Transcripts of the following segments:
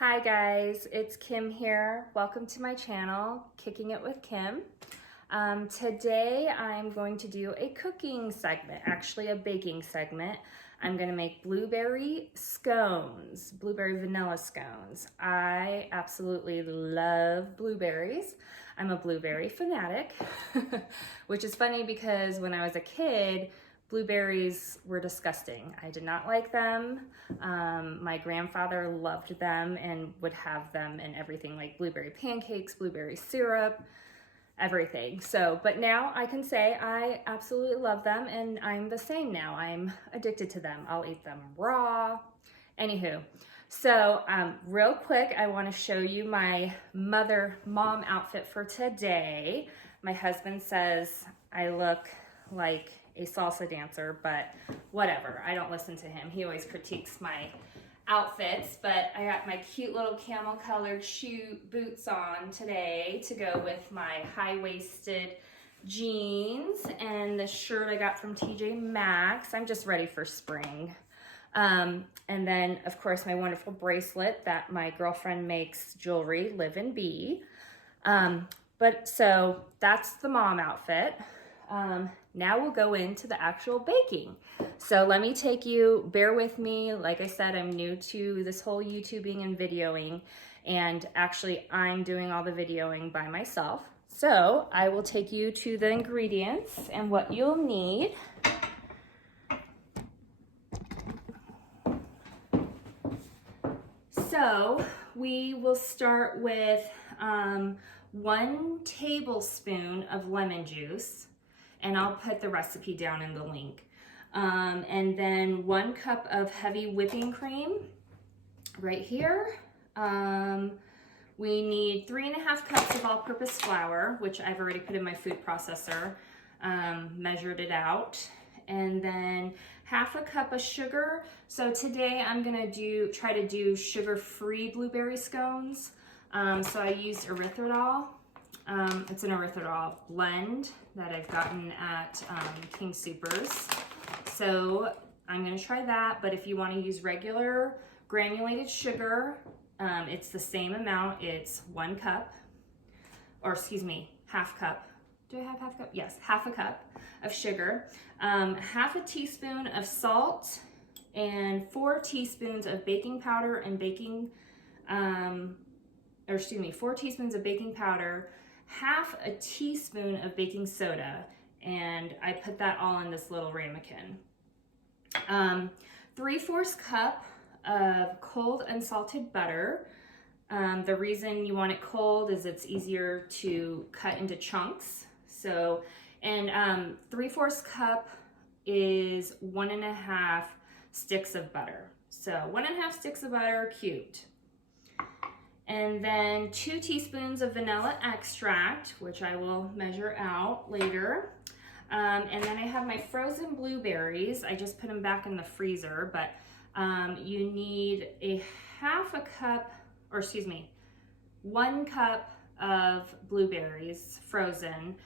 Hi guys, it's Kim here. Welcome to my channel, Kicking It with Kim. Today I'm going to do a cooking segment, actually a baking segment. I'm going to make blueberry scones, blueberry vanilla scones. I absolutely love blueberries. I'm a blueberry fanatic, which is funny because when I was a kid, blueberries were disgusting. I did not like them. My grandfather loved them and would have them in everything like blueberry pancakes, blueberry syrup, everything. But now I can say I absolutely love them and I'm the same now. I'm addicted to them. I'll eat them raw. Anywho, real quick, I want to show you my mom outfit for today. My husband says I look like a salsa dancer, but whatever. I don't listen to him. He always critiques my outfits, but I got my cute little camel colored boots on today to go with my high-waisted jeans and the shirt I got from TJ Maxx. I'm just ready for spring. And then of course my wonderful bracelet that my girlfriend makes jewelry, Live and Be. So that's the mom outfit. Now we'll go into the actual baking. So let me bear with me. Like I said, I'm new to this whole YouTubing and videoing, and actually I'm doing all the videoing by myself. So I will take you to the ingredients and what you'll need. So we will start with 1 tablespoon of lemon juice. And I'll put the recipe down in the link. And then 1 cup of heavy whipping cream right here. We need 3½ cups of all-purpose flour, which I've already put in my food processor, measured it out. And then 1/2 cup of sugar. So today I'm gonna try to do sugar-free blueberry scones. So I used erythritol. It's an erythritol blend that I've gotten at King Soopers. So I'm going to try that, but if you want to use regular granulated sugar, it's the same amount. It's 1 cup, or excuse me, 1/2 cup. Do I have 1/2 cup? Yes, 1/2 cup of sugar, 1/2 teaspoon of salt, and 4 teaspoons of baking powder and 4 teaspoons of baking powder, 1/2 teaspoon of baking soda, and I put that all in this little ramekin. 3/4 cup of cold unsalted butter. The reason you want it cold is it's easier to cut into chunks. So, and 3/4 cup is 1½ sticks of butter. So 1½ sticks of butter cubed. And then 2 teaspoons of vanilla extract, which I will measure out later. And then I have my frozen blueberries. I just put them back in the freezer, but you need 1/2 cup, or excuse me, 1 cup of blueberries frozen.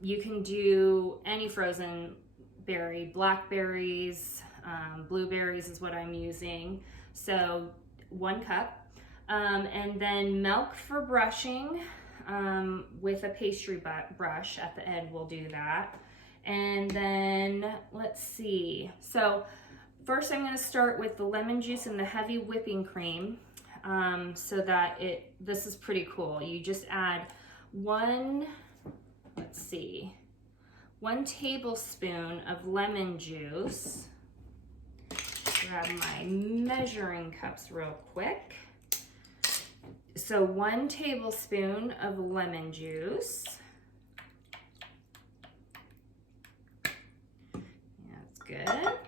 You can do any frozen berry, blackberries, blueberries is what I'm using. So 1 cup. And then milk for brushing with a pastry brush at the end, we'll do that. And then let's see. So first I'm going to start with the lemon juice and the heavy whipping cream, so that this is pretty cool. You just add 1 tablespoon of lemon juice. Grab my measuring cups real quick. So 1 tablespoon of lemon juice. That's good.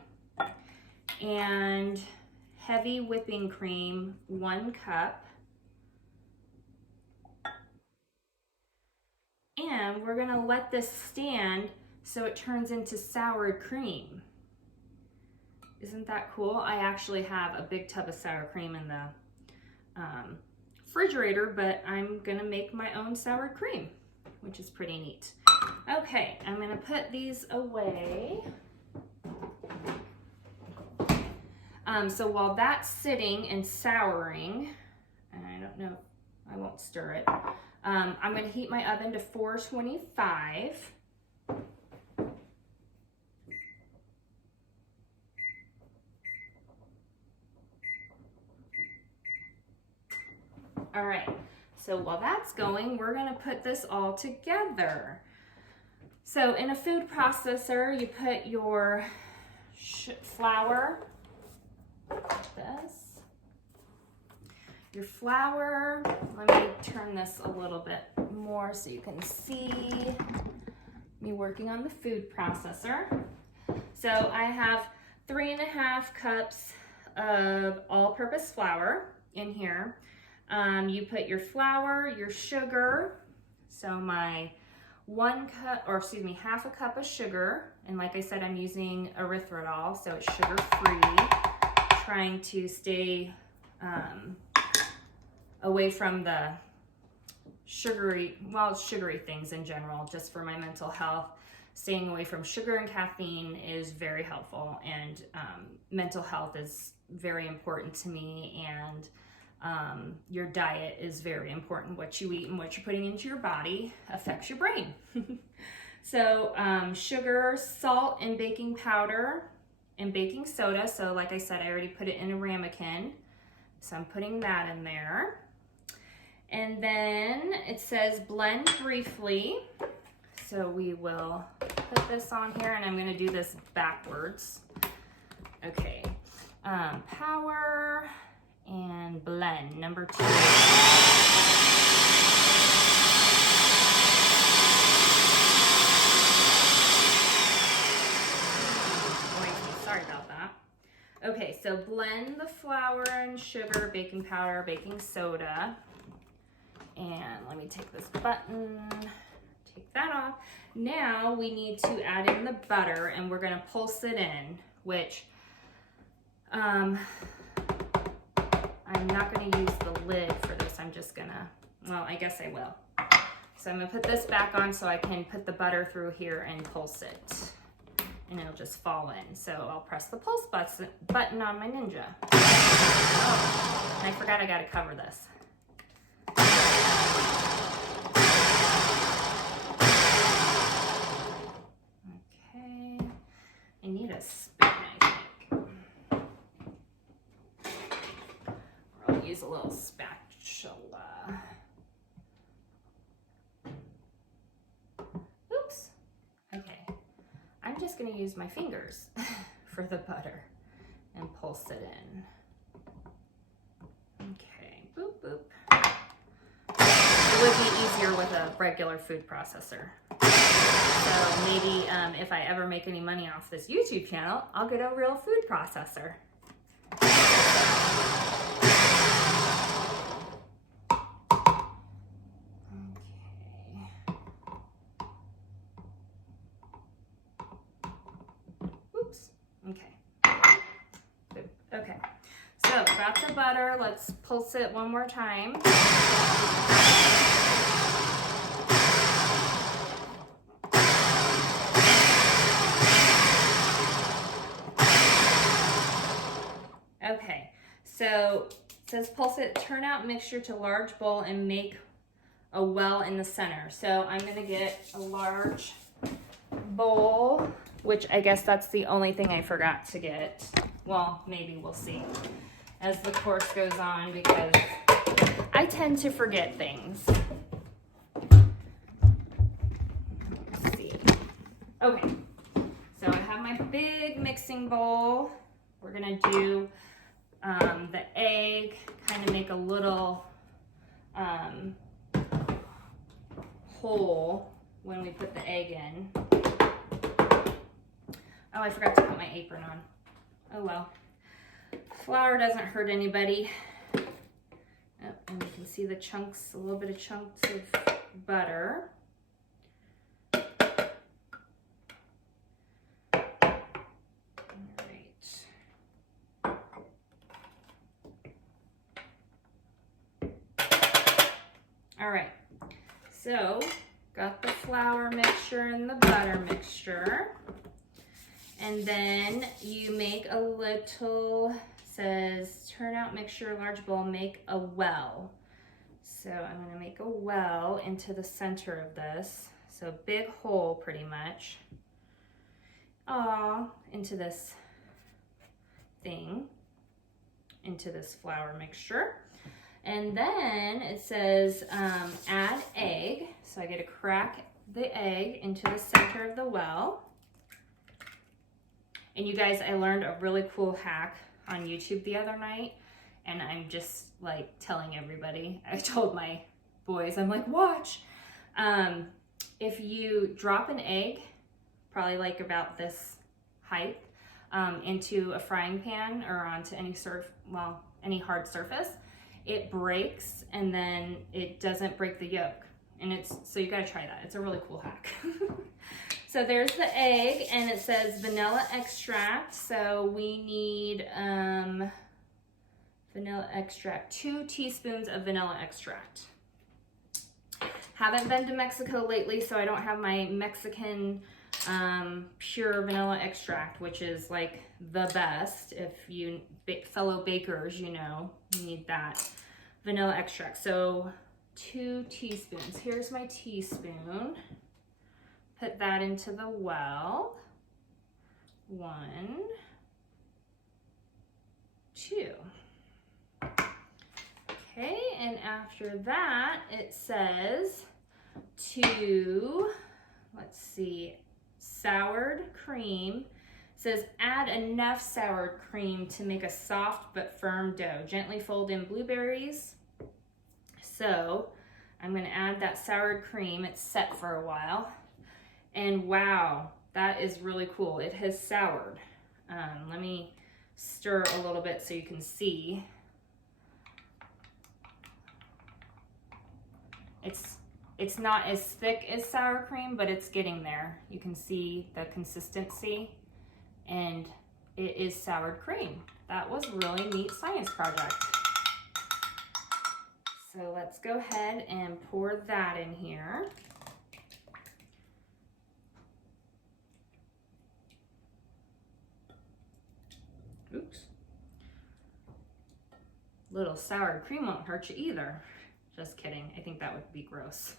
And heavy whipping cream, 1 cup. And we're gonna let this stand so it turns into sour cream. Isn't that cool? I actually have a big tub of sour cream in the refrigerator, but I'm gonna make my own sour cream, which is pretty neat. Okay, I'm gonna put these away. So while that's sitting and souring, and I don't know, I won't stir it, I'm going to heat my oven to 425. All right, so while that's going, we're going to put this all together. So in a food processor, you put your flour, like this. Your flour, let me turn this a little bit more so you can see me working on the food processor. So I have 3.5 cups of all-purpose flour in here. You put your flour, your sugar, so my half a cup of sugar, and like I said, I'm using erythritol, so it's sugar-free, trying to stay away from the sugary things in general, just for my mental health. Staying away from sugar and caffeine is very helpful, and mental health is very important to me, and your diet is very important. What you eat and what you're putting into your body affects your brain. So sugar, salt, and baking powder, and baking soda. So like I said, I already put it in a ramekin, so I'm putting that in there. And then it says blend briefly, so we will put this on here, and I'm going to do this backwards. Okay, power and blend, number 2. Sorry about that. Okay, so blend the flour and sugar, baking powder, baking soda. And let me take this button, take that off. Now we need to add in the butter, and we're gonna pulse it in, which I'm not gonna use the lid for this. I'm just gonna, well, I guess I will. So I'm gonna put this back on so I can put the butter through here and pulse it, and it'll just fall in. So I'll press the pulse button on my Ninja. Oh, and I forgot I gotta cover this. Okay, I need a spoon, I think. Or I'll use a little spatula. Oops. Okay, I'm just gonna use my fingers for the butter and pulse it in. Okay, boop, boop. It would be easier with a regular food processor. So maybe if I ever make any money off this YouTube channel, I'll get a real food processor. Okay. Oops. Okay. Okay. So got the butter. Let's pulse it one more time. Okay, so it says pulse it, turn out mixture to large bowl and make a well in the center. So I'm gonna get a large bowl, which I guess that's the only thing I forgot to get. Well, maybe we'll see as the course goes on, because I tend to forget things. Let's see. Okay, so I have my big mixing bowl. We're gonna do the egg, kind of make a little hole when we put the egg in. Oh, I forgot to put my apron on. Oh well. Flour doesn't hurt anybody. Oh, and you can see the chunks, a little bit of chunks of butter. All right, so got the flour mixture and the butter mixture. And then you make a little says, turn out mixture, large bowl, make a well. So I'm gonna make a well into the center of this. So big hole pretty much. Into this thing, into this flour mixture. And then it says add egg. So I get to crack the egg into the center of the well. And you guys, I learned a really cool hack on YouTube the other night, and I'm just like telling everybody. I told my boys, I'm like, watch. If you drop an egg, probably like about this height, into a frying pan or onto any hard surface, it breaks and then it doesn't break the yolk. And so you gotta try that. It's a really cool hack. So there's the egg, and it says vanilla extract. So we need vanilla extract, 2 teaspoons of vanilla extract. Haven't been to Mexico lately, so I don't have my Mexican pure vanilla extract, which is like the best. If you fellow bakers, you know, you need that vanilla extract. So 2 teaspoons. Here's my teaspoon. Put that into the well. 1, 2. Okay, and after that, it says let's see, soured cream. It says add enough soured cream to make a soft but firm dough. Gently fold in blueberries. So I'm gonna add that soured cream. It's set for a while. And wow, that is really cool. It has soured. Let me stir a little bit so you can see. It's not as thick as sour cream, but it's getting there. You can see the consistency, and it is soured cream. That was a really neat science project. So let's go ahead and pour that in here. Oops. Little sour cream won't hurt you either. Just kidding. I think that would be gross.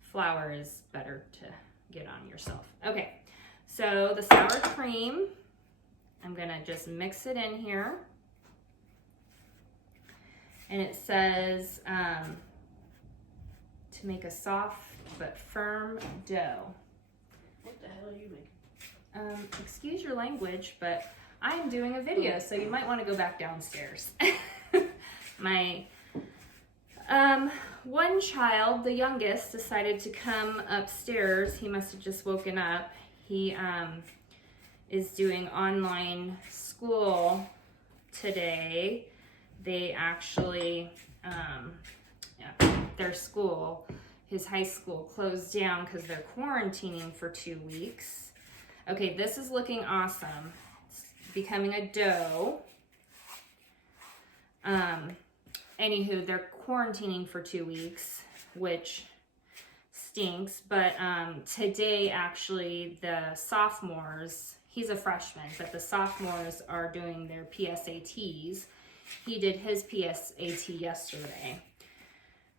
Flour is better to get on yourself. Okay, so the sour cream, I'm gonna just mix it in here. And it says to make a soft but firm dough. What the hell are you making? Excuse your language, but I am doing a video, so you might want to go back downstairs. My one child, the youngest, decided to come upstairs. He must have just woken up. He is doing online school today. They actually, their school, his high school, closed down because they're quarantining for 2 weeks. Okay, this is looking awesome. It's becoming a dough. Anywho, they're quarantining for 2 weeks, which stinks. But today, actually, the sophomores, he's a freshman, but the sophomores are doing their PSATs. He did his PSAT yesterday.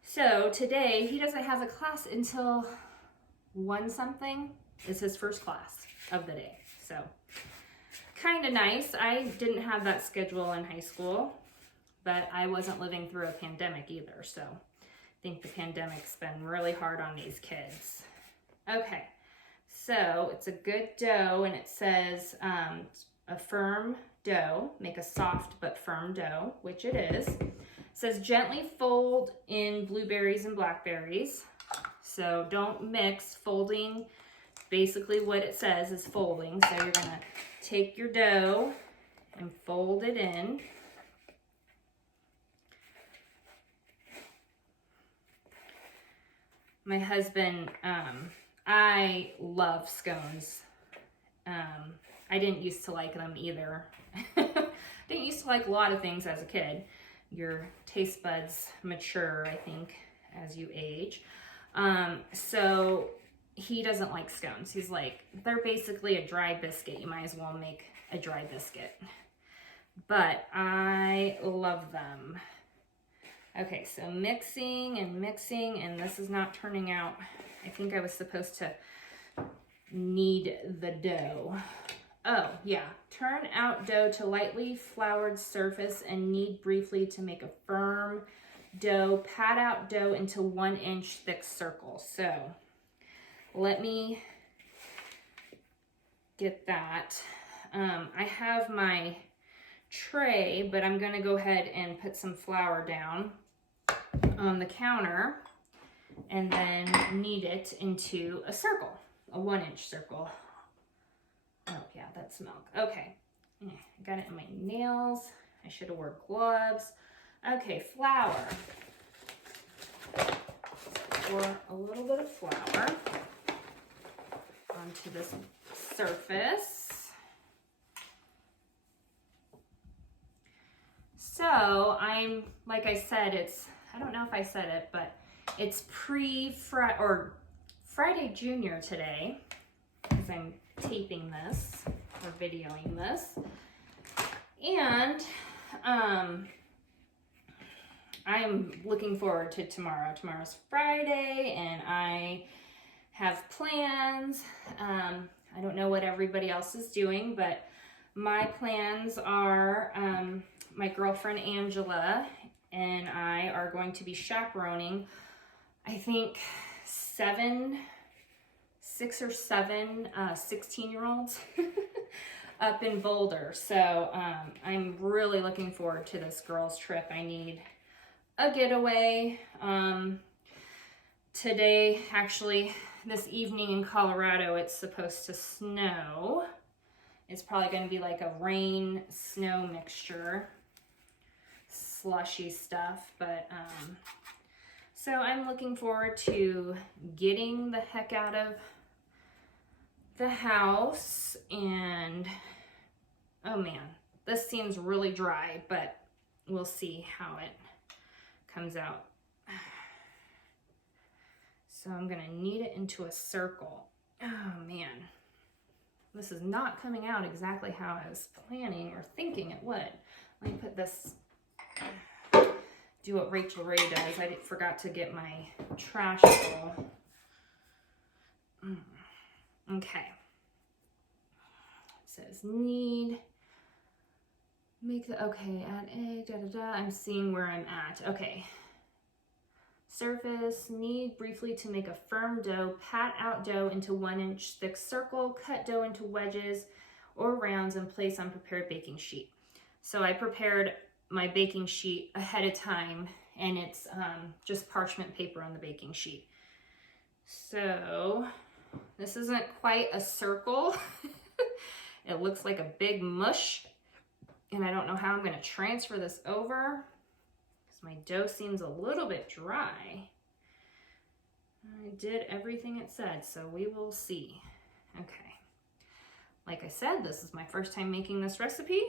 So today, he doesn't have a class until 1 something is his first class of the day. So kind of nice. I didn't have that schedule in high school, but I wasn't living through a pandemic either. So I think the pandemic's been really hard on these kids. Okay, so it's a good dough, and it says a firm dough, make a soft but firm dough, which it is. It says gently fold in blueberries and blackberries. So don't mix. Folding, basically what it says is folding. So you're gonna take your dough and fold it in. My husband, I love scones. I didn't used to like them either. Didn't used to like a lot of things as a kid. Your taste buds mature, I think, as you age. So he doesn't like scones. He's like, they're basically a dry biscuit. You might as well make a dry biscuit. but I love them. Okay, so mixing, and this is not turning out. I think I was supposed to knead the dough. Oh, yeah. Turn out dough to lightly floured surface and knead briefly to make a firm dough. Pat out dough into 1 inch thick circles. So let me get that. I have my tray, but I'm gonna go ahead and put some flour down on the counter and then knead it into a circle, a 1 inch circle. Oh yeah, that's milk. Okay, I got it in my nails. I should have worn gloves. Okay, flour. Pour a little bit of flour onto this surface. So I'm, like I said, I don't know if I said it, but it's Friday Junior today, because I'm taping this or videoing this. And I'm looking forward to tomorrow. Tomorrow's Friday and I have plans. I don't know what everybody else is doing, but my plans are my girlfriend Angela and I are going to be chaperoning, I think 6 or 7 16-year-olds up in Boulder. So I'm really looking forward to this girls' trip. I need a getaway. Today, actually, this evening in Colorado, it's supposed to snow. It's probably going to be like a rain-snow mixture, slushy stuff, but so I'm looking forward to getting the heck out of the house. And oh man, this seems really dry, but we'll see how it comes out. So I'm gonna knead it into a circle. Oh man, this is not coming out exactly how I was planning or thinking it would. Let me put this, do what Rachel Ray does. I forgot to get my trash bowl. Okay. It says knead. Make the, okay, add egg, I'm seeing where I'm at. Okay. Surface, knead briefly to make a firm dough. Pat out dough into 1 inch thick circle. Cut dough into wedges or rounds and place on prepared baking sheet. So I prepared my baking sheet ahead of time, and it's just parchment paper on the baking sheet. So this isn't quite a circle. It looks like a big mush, and I don't know how I'm going to transfer this over because my dough seems a little bit dry. I did everything it said, so we will see. Okay. Like I said, this is my first time making this recipe.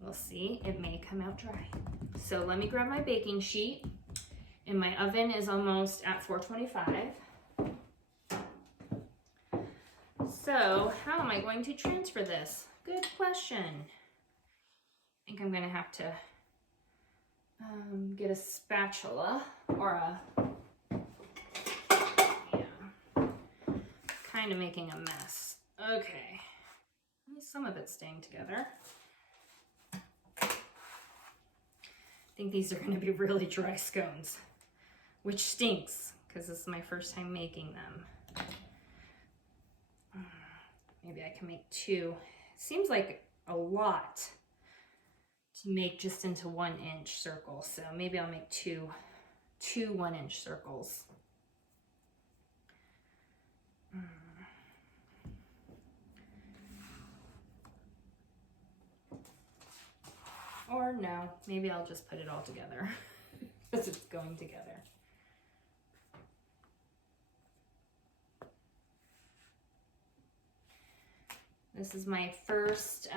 We'll see, it may come out dry. So let me grab my baking sheet, and my oven is almost at 425. So how am I going to transfer this? Good question. I think I'm gonna have to get a spatula or a, yeah, kind of making a mess. Okay, at least some of it's staying together. I think these are going to be really dry scones, which stinks because this is my first time making them. Maybe I can make 2. Seems like a lot to make just into 1 inch circles, so maybe I'll make two 1 inch circles. Or no, maybe I'll just put it all together because it's going together. This is my first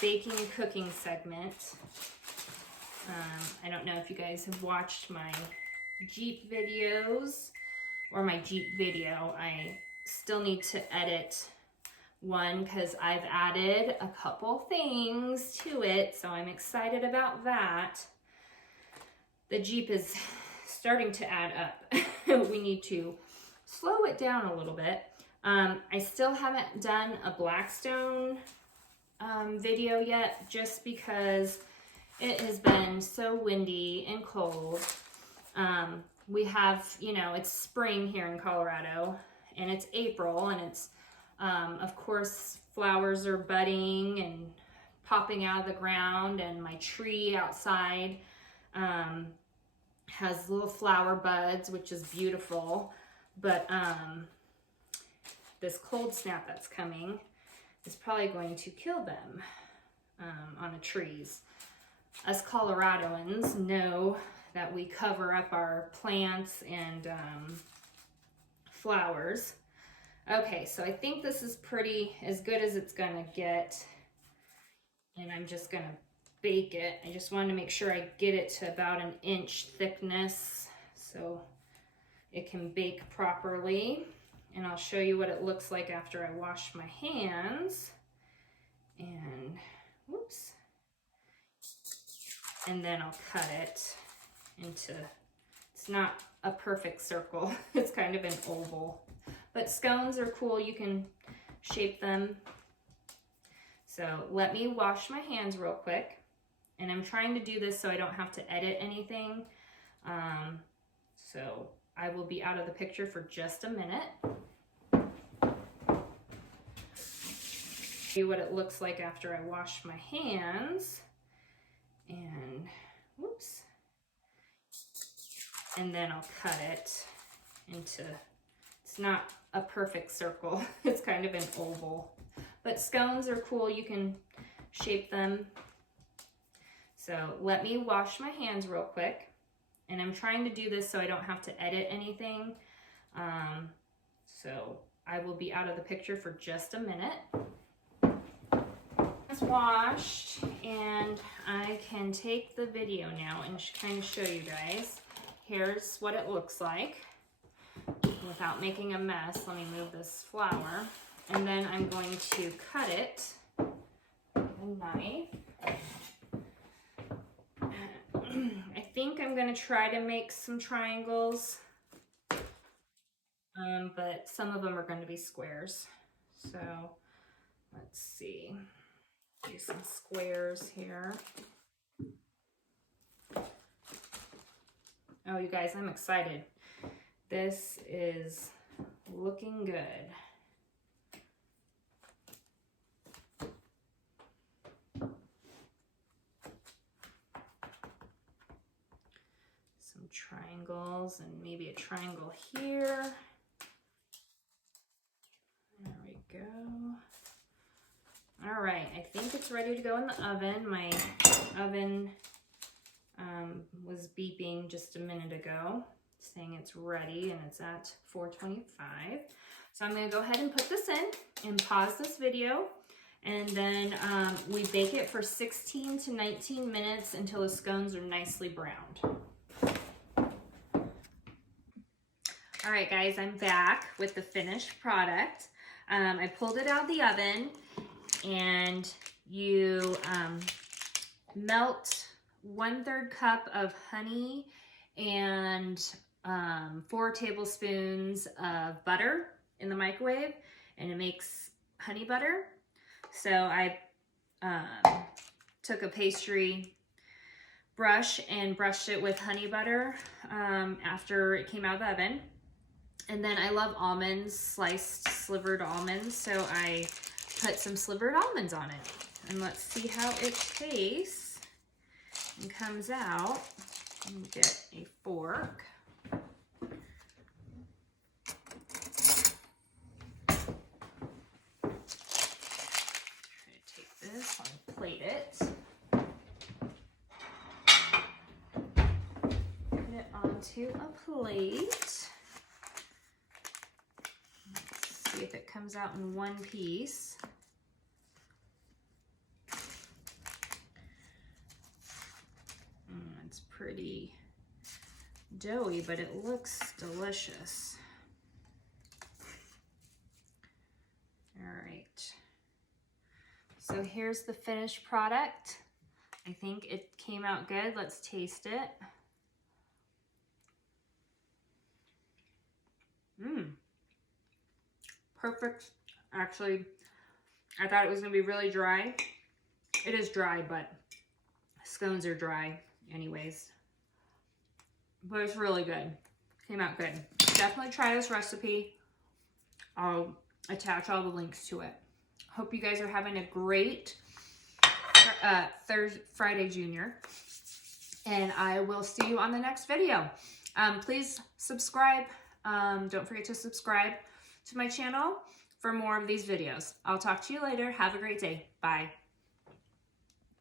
baking cooking segment. I don't know if you guys have watched my Jeep videos or my Jeep video. I still need to edit one because I've added a couple things to it, so I'm excited about that. The Jeep is starting to add up. We need to slow it down a little bit. I still haven't done a Blackstone video yet, just because it has been so windy and cold. We have, you know, it's spring here in Colorado, and it's April, and it's, of course, flowers are budding and popping out of the ground, and my tree outside has little flower buds, which is beautiful. But this cold snap that's coming is probably going to kill them on the trees. Us Coloradoans know that we cover up our plants and flowers. Okay, so I think this is pretty as good as it's gonna get, and I'm just gonna bake it. I just wanted to make sure I get it to about an inch thickness so it can bake properly. And I'll show you what it looks like after I wash my hands. And whoops. And then I'll cut it into, it's not a perfect circle, it's kind of an oval. But scones are cool, you can shape them. So let me wash my hands real quick. And I'm trying to do this so I don't have to edit anything. So I will be out of the picture for just a minute. See what it looks like after I wash my hands. And whoops. And then I'll cut it into, it's not a perfect circle, it's kind of an oval. But scones are cool, you can shape them. So let me wash my hands real quick. And I'm trying to do this so I don't have to edit anything. So I will be out of the picture for just a minute. It's washed, and I can take the video now and kind of show you guys. Here's what it looks like without making a mess. Let me move this flour. And then I'm going to cut it with a knife. I think I'm going to try to make some triangles, but some of them are going to be squares. So let's see. Do some squares here. Oh, you guys, I'm excited. This is looking good. Some triangles and maybe a triangle here. There we go. All right, I think it's ready to go in the oven. My oven was beeping just a minute ago, saying it's ready, and it's at 425. So I'm gonna go ahead and put this in and pause this video, and then we bake it for 16 to 19 minutes until the scones are nicely browned. All right, guys, I'm back with the finished product. I pulled it out of the oven, and you melt 1/3 cup of honey and 4 tablespoons of butter in the microwave, and it makes honey butter. So I took a pastry brush and brushed it with honey butter after it came out of the oven. And then I love almonds, sliced slivered almonds, so I put some slivered almonds on it. And let's see how it tastes and comes out. Let me get a fork. Try to take this and plate it. Put it onto a plate. See if it comes out in one piece. It's pretty doughy, but it looks delicious. All right. So here's the finished product. I think it came out good. Let's taste it. Perfect. Actually, I thought it was gonna be really dry. It is dry, but scones are dry anyways. But it's really good. Came out good. Definitely try this recipe. I'll attach all the links to it. Hope you guys are having a great Friday Junior. And I will see you on the next video. Please subscribe. Don't forget to subscribe to my channel for more of these videos. I'll talk to you later. Have a great day. Bye.